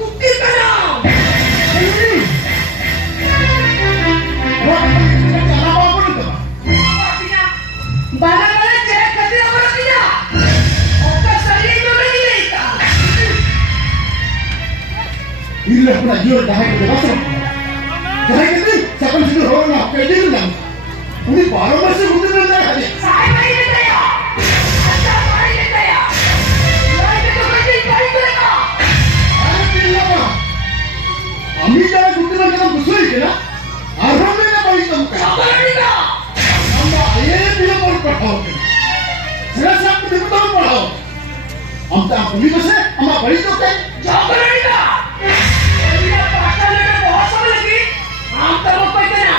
bukti ka na! Henry! Huwag ka nagkakalawa mo nito ba? Bala-bala check kasi ang mga niya! O kasalino na nila ita! Ilah ko na yun dahil ko nabasa. Dahil kasi sa konsidero na pwede lang. Hindi parang masih buti na dahil. Saan mainit tayo? At saan mainit tayo? Lahat ito kasi balik ko na ka! Ano pila ka? Amin ka na buti na ka gusto ka na? Araw na na balitang ka. Saan mainit ka? Ama, ayan pila mo ang pahawag ka. Sinasak mo din mo taong pahawag. Ang taang pumitas eh, ama balito ka. Saan mainit ka? Hindi na pakasala na bukas sa malagi! Ang tamapay ka na!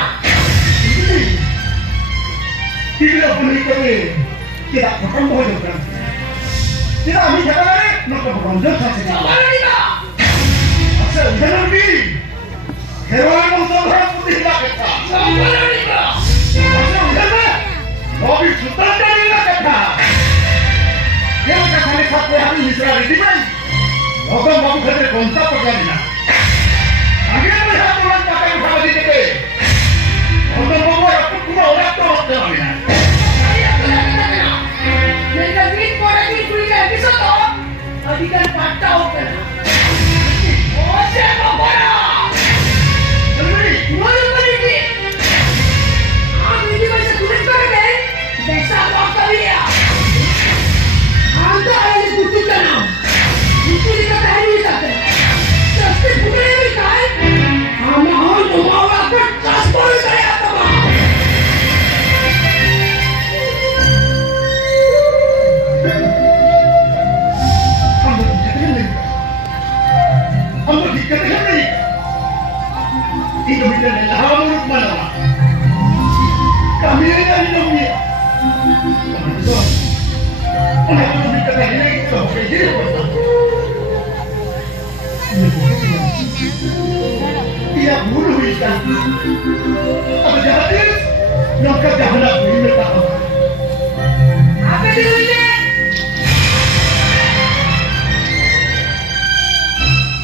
Tidak boleh kami. Tidak akan boleh kan? Tidak kami jangan lari. Maka berontak saja. Saan mainit ka? Asal jangan di. Hewan musuh orang putih nak kata. Saan mainit ka? Asal jangan. Bobby sultan dari nak kata. Yang kata satu hari Israel di mana? Orang baru kerja kontak perjalanan. Akhirnya melihat orang pakai bersama di TP. Orang baru aku punya orang tu perjalanan. Nagagawin ko na yung kuliga episode o abigan pataw ka na. O siya mo ko na! Walang maligi! Ang hindi man sa tulis pa kami, besa mo ang pamilya! Ang dahil nagbutin ka na! Hindi ka tahimik ka na! Kasi pumili ka eh! Ang mahal umawa ka! Kasporo ka yata mo! Ang magkikatagal na ika. Ito may nalahamurot malawa. Kami ay nalilaw niya. Ang ito. Ang ito may katagal na ito. Kaya hindi na basta. Tiyak bulu ika. Ang jahatin. Nang kagahanap mo yung natakot. Apa dulu ini?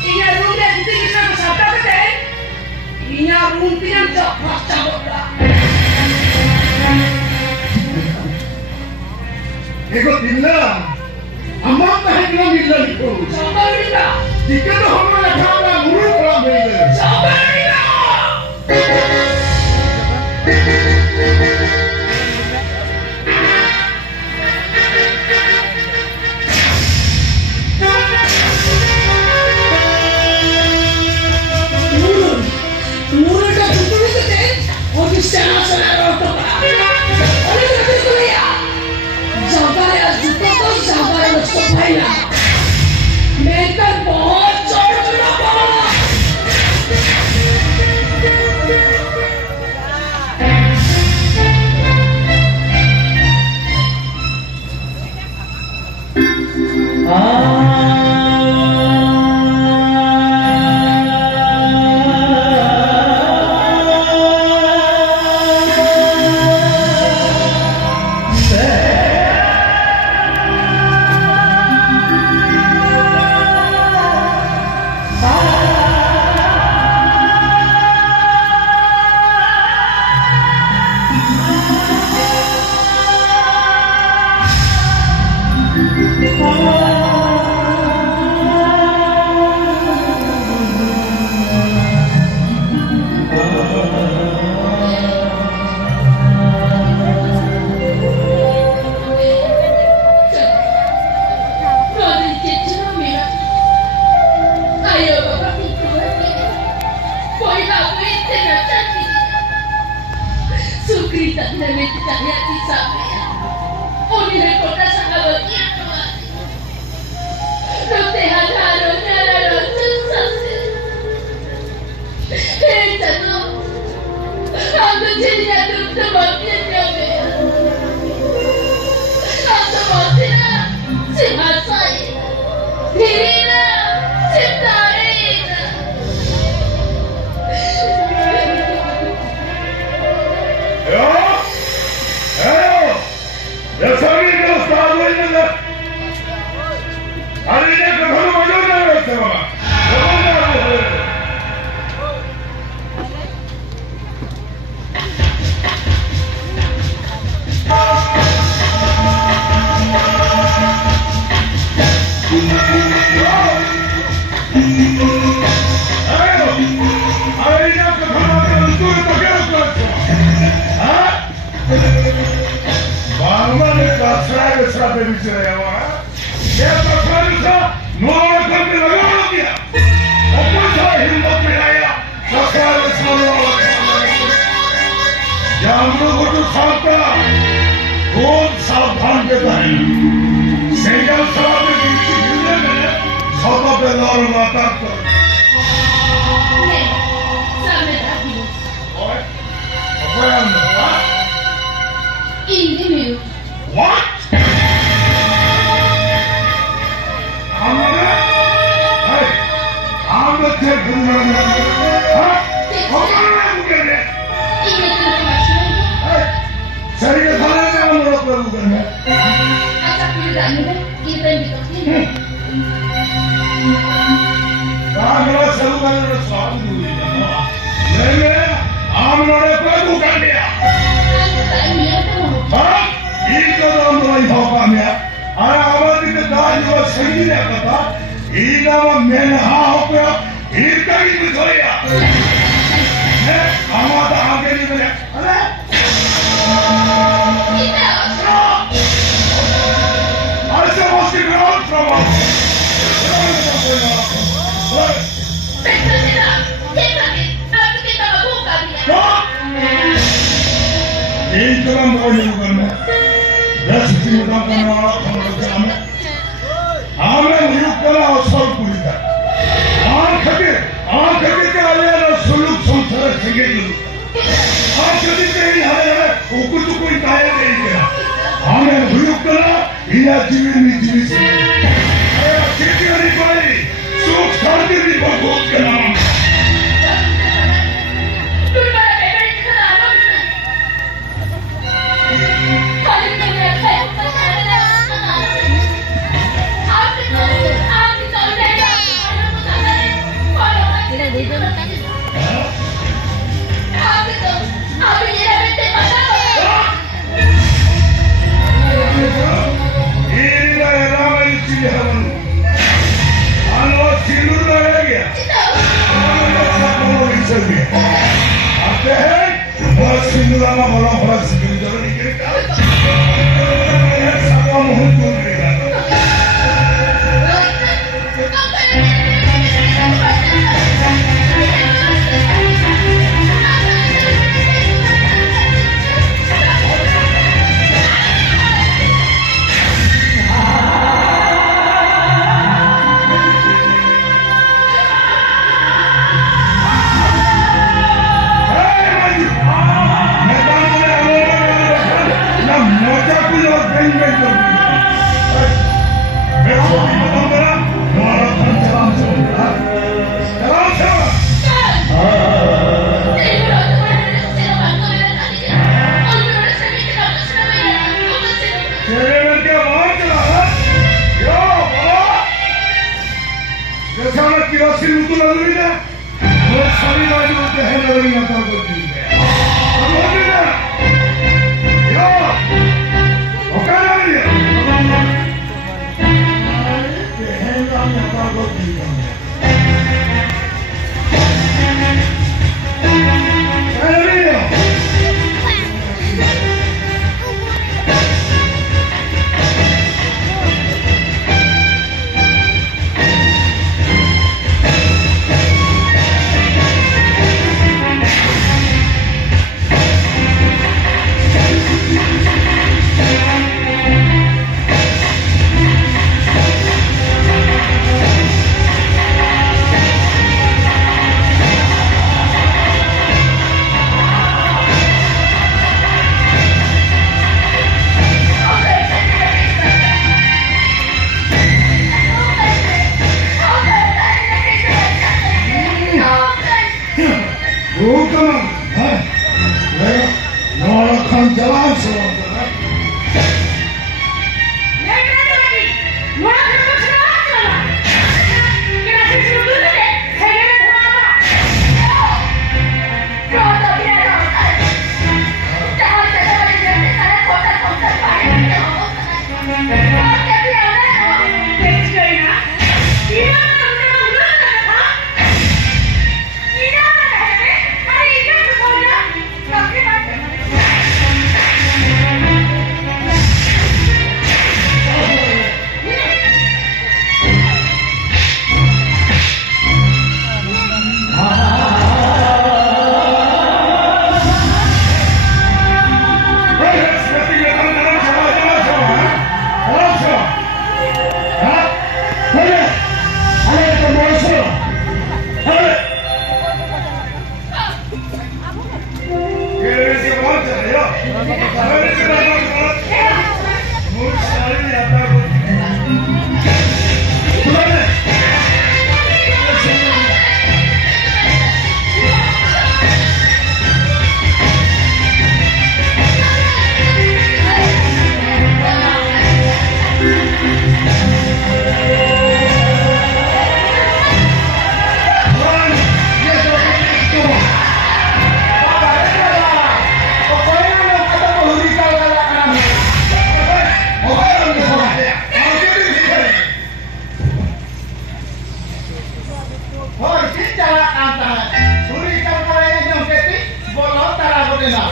Ini rumah kita bisa bersabda betul. Ini rumah yang cepat cabut dah. Ikutin lang. Amang kahit lang ilan ito. Sabar kita, Jika na humang nakala, muruk lang ba ito? sabar kita. Murah dah betul betul. Oh sana rotok lah. Oleh kerana itu ya. Sabar ya, juta tu sabar ya sampai lah. Mereka bocor kenapa? चांगलं गोष्ट सांगता खूप सावधान देत आहे सेंगल सरावे स्वतः बेलावर वाटत What? I'm the Saya salah yang melakukan bukan? Kalau selalu kan suatu dulu, Lele, amnore apa bukan dia? Hah? Itu dalam mulai hokam ya. Ada awal itu dah juga sendiri kata. Ini nama menha hokam. Ini tadi itu saya. Amat agak ni boleh. Ada? I said, what's the ground from us? Itu kan boleh bukan? Dah sisi muda kan orang orang kami. Hame hidup kala asal pulita. Angkat ke alih suluk samsara singgih dulu. Angkat ke ini hari ukur tu kau kaya ni. Hame hidup kala ia jiwi sini. Jadi hari kali suk santi di bawah kenam. cara kanta. Suri karena yang keti, bola tara bodena.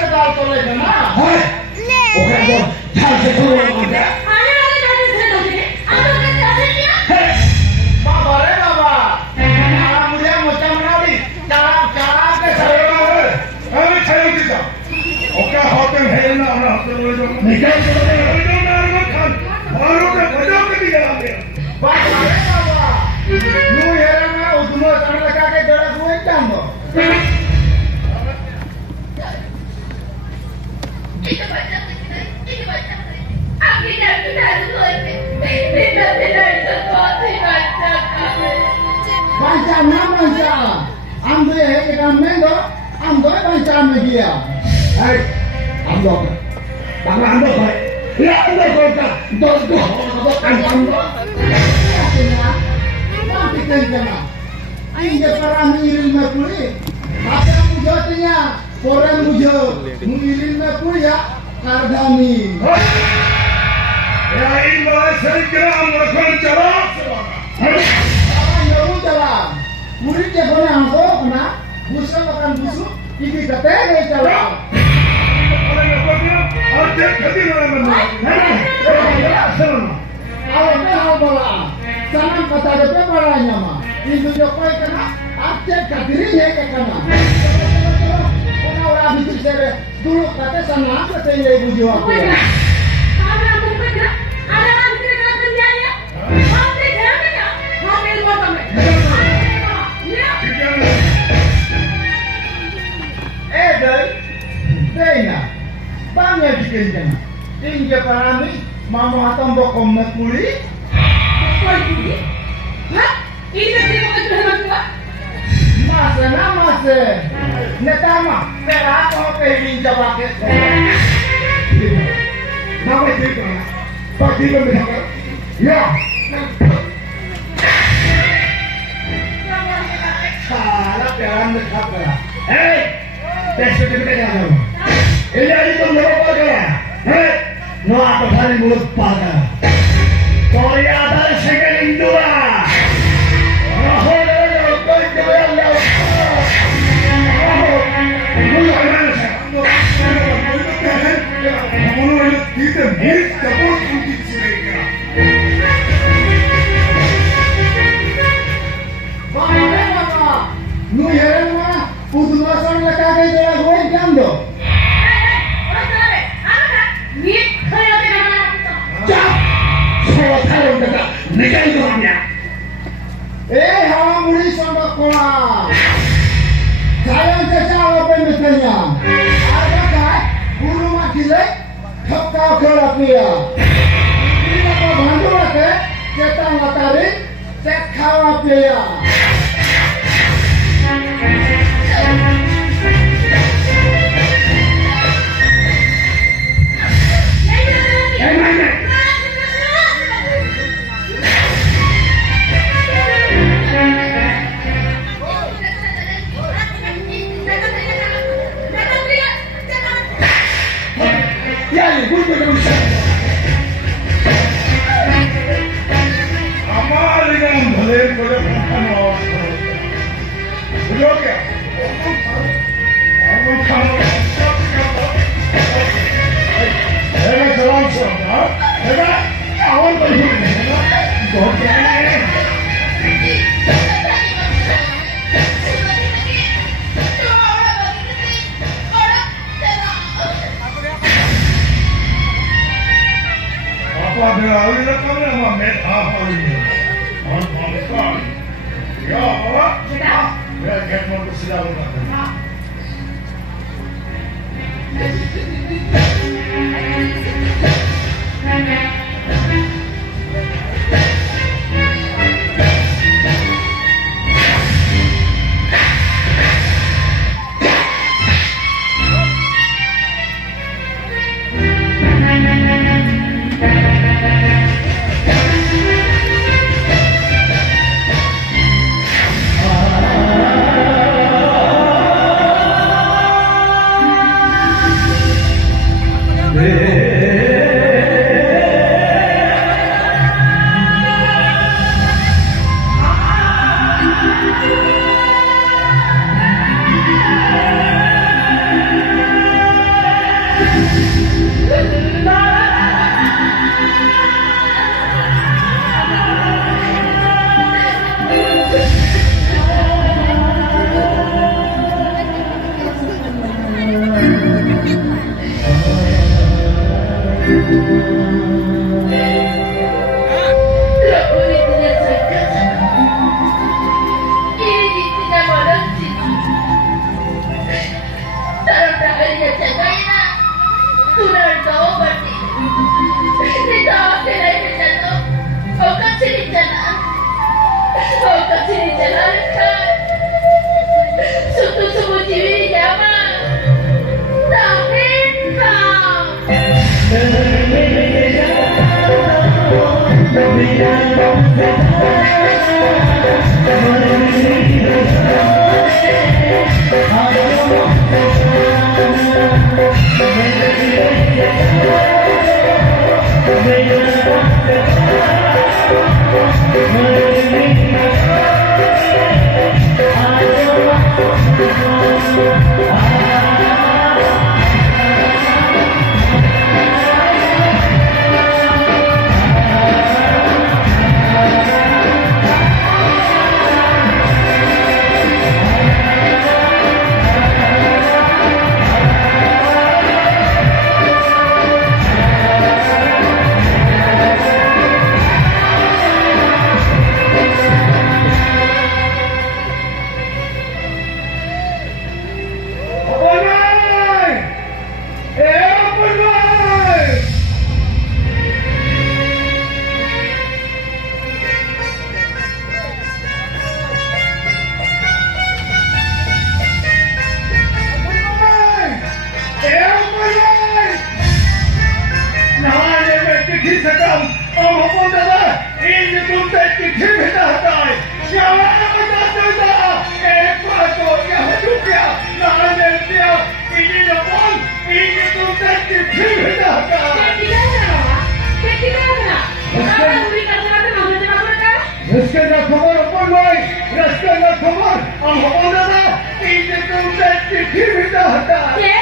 Kedal tole kena. Hei, oke bos, jangan sekolah muda. Baba re baba, alam dia macam nabi, cara ke saya. Kami cari kita. Oke, hotel helna orang hotel itu. Nikah itu orang kan, baru ke baju ke dalam dia. Baba re baba, nu helna udno tanah kaki jalan gue jambo. Bancam nama amdo ya kita mendo, amdo bancam media. Hai, amdo, bang amdo baik. Ya amdo kota, do, amdo. Nanti kenapa? Ini para mengirim mapuli. Apa mujatnya? Orang mujat mengirim mapuli ya. Kardami. Ya ini saya kira akan jalan. Apa yang jalan? Murid dia pernah angkut, kena busuk makan busuk, ini katanya jalan. Orang yang punya, ada kadi orang mana? Awalnya hal bola, sangat kata dia parahnya mah. Ini Jokowi kena, ada kadirinya kena. Orang itu saya dulu kata sana apa saya ibu jawab. Dena, banyak bikin jangan. Tinggi parami, mama atau bokom mepuli. Hah? Ini berarti bukan cuma tua? Masa nama se, netama, terapa pengen jawab ke? Nama itu mana? Pasti benar. Ya. Salah jalan dekat lah. Tes certificate yang ini itu berapa kali? No apa kali mulut pada? Korea ada second dua. Hamuri sama kola. Sayang cecah apa misalnya? Ada kan? Guru makilek, kau kelapia. Ini apa bantu lagi? Cetah matari, cek kelapia. રસ્તેના ખબર આ હવાના એ જે તું તે ચિઠ્ઠી વિતા હતા કે